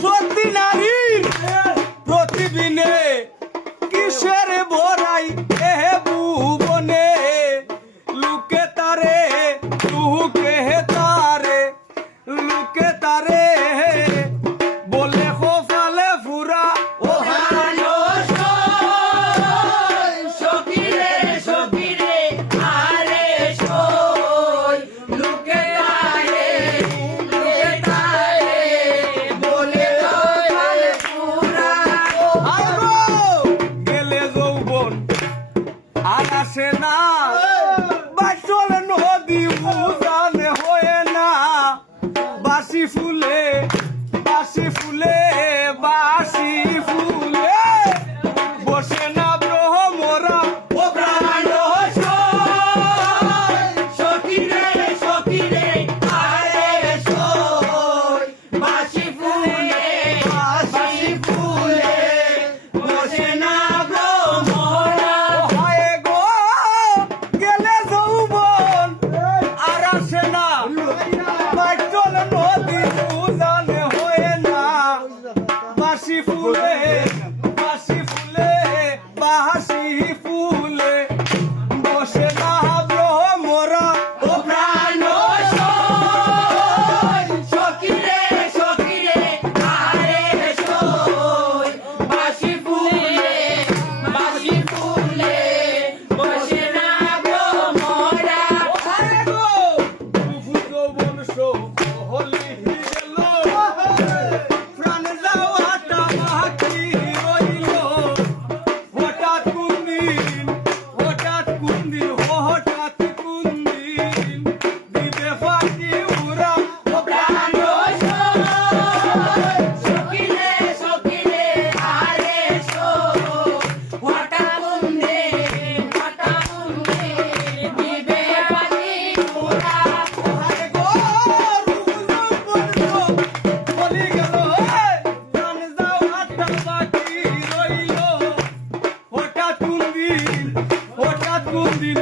সত্যি নারীর প্রতিদিনে কিসের বড়াই এ ভুবনে লুকে তারে লুকে তারে বলে খোফালে ফুরা ও আসে না বাসল নদী উজানে হয়ে না বাসি ফুলে বাসি ফুলে বাসি ফুলে বসে না ব্রহ্মরা ও প্রাণ সখিরে সখিরে আরে সই বাসি ফুলে বসে না ব্রহ্মরা গেলে যৌবন আর আসে না বাচল নদী উজানে হয়ে না বাসি ফুলে বাসি ফুলে বসে না ব্রহ্মরা ও প্রাণ সখিরে সখিরে আরে সই বাসি ফুলে বসে না ব্রহ্মরা হলি গেল প্রাণ যাওয়াটা বাকি রইল হঠাৎ কোন দিন দিবে ফাঁকি উড়া ও প্রাণ সখিরে সখিরে আরে হঠাৎ কোন দিন দিবে ফাঁকি উড়া হঠাৎ কোন দিন